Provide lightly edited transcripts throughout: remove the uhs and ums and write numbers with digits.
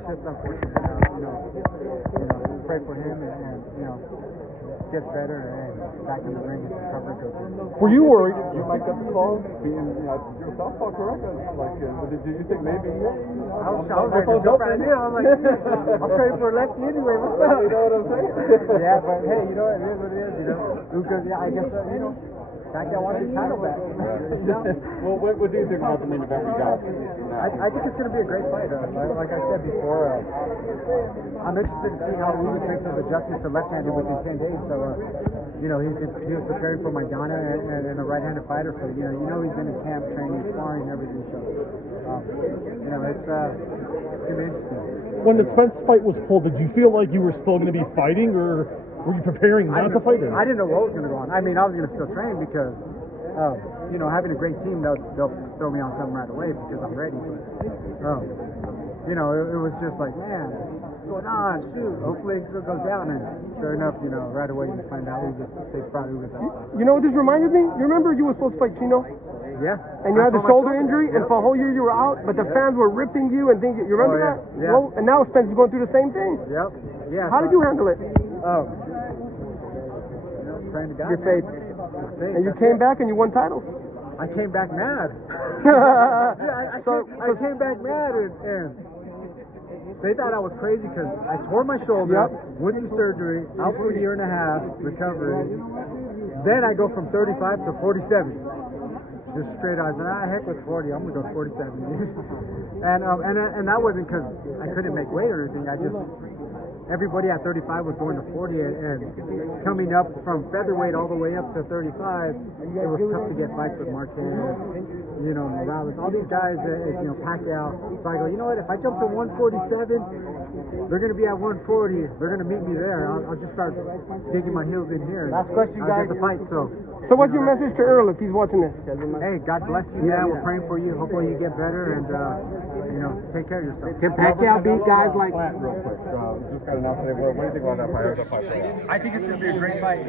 it's just unfortunate. Pray for him and gets better and back in the ring and recovery goes in. Were you worried? Did you like that call? Being your southpaw, correct? Did you think maybe? I was ready to jump right in. I was like, I'm trading for a lefty anyway. What's up? You know what I'm saying? Yeah, but hey, you know what? It is what it is. Ugas, I guess Pacquiao wanted his title back. Well, what do you think about the main event we got? I think it's going to be a great fight. Like I said before, I'm interested to see how Ugas makes his adjustments to left-handed within 10 days. So, he was preparing for Maidana and a right-handed fighter. So, he's been in camp training, sparring, and everything. So, it's going to be interesting. When the Spence fight was pulled, did you feel like you were still going to be fighting, or were you preparing not to fight him? I didn't know what was going to go on. I mean, I was going to still train because, having a great team, they'll throw me on something right away because I'm ready. But, it was just like, man, what's going on? Shoot, hopefully it still goes down. And sure enough, right away you find out they brought Ugas outside. You know what this reminded me? You remember you were supposed to fight Chino? Yeah. And you had the shoulder injury, and for a whole year you were out, but the fans were ripping you and thinking, you remember that? Yeah. Well, and now Spence is going through the same thing. Yep. Yeah. How did you handle it? Praying to God. Your faith. And you came back and you won titles. I came back mad. I came back mad and they thought I was crazy because I tore my shoulder, went through surgery, out for a year and a half, recovery. Then I go from 35 to 47. Just straight eyes. And heck with 40. I'm gonna go 47 years. And that wasn't because I couldn't make weight or anything. Everybody at 35 was going to 40, and coming up from featherweight all the way up to 35, it was tough to get fights with Marquez, Morales, all these guys, Pacquiao. So I go, you know what? If I jump to 147, they're going to be at 140. They're going to meet me there. I'll just start digging my heels in here. Last question, guys. I'll get the fight. So what's your message to Earl if he's watching this? Hey, God bless you, man. We're praying for you. Hopefully you get better and take care of yourself. Can Pacquiao beat guys like? Real quick, just got announced today. What do you think about that fight? I think it's going to be a great fight.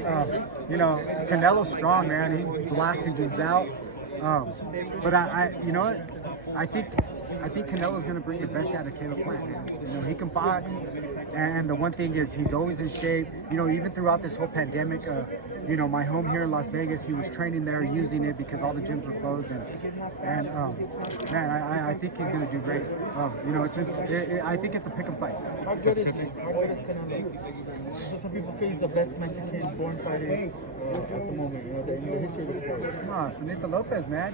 Canelo's strong, man. He's blasting dudes out. But you know what? I think Canelo's going to bring the best out of Caleb Plant. He can box, and the one thing is he's always in shape. Even throughout this whole pandemic, my home here in Las Vegas, he was training there, using it because all the gyms were closed. And man, I think he's going to do great. I think it's a pick 'em fight. How good is Canelo? Some people say he's the best Mexican-born fighter at the moment, in the history of the sport. Benito Lopez, man.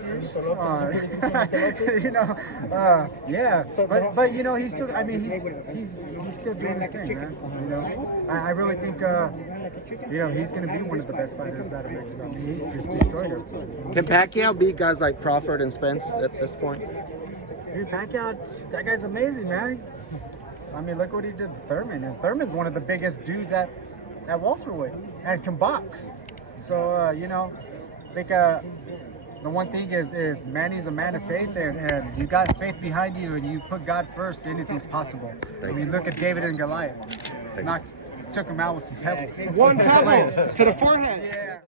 Yeah. But he's still. I mean, he's still doing his thing, man. I really think he's going to be one of the best fighters out of Mexico. I mean, he just destroyed him. Can Pacquiao beat guys like Crawford and Spence at this point? Dude, Pacquiao, that guy's amazing, man. I mean, look what he did to Thurman. And Thurman's one of the biggest dudes at welterweight and can box. So, I think the one thing is Manny's a man of faith, and you got faith behind you, and you put God first, anything's possible. I mean, look at David and Goliath. Took him out with some pebbles. One pebble to the forehead. Yeah.